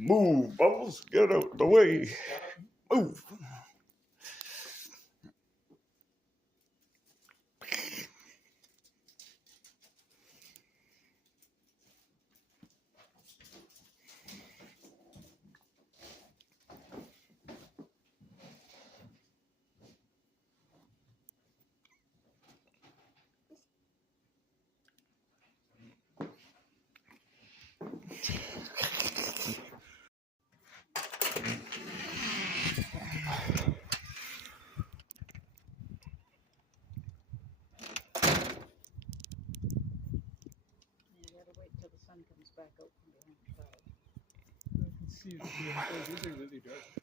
Move, Bubbles. Get out of the way. Move. You gotta wait till the sun comes back out from behind the clouds. I can see it. Yeah, these are really dark.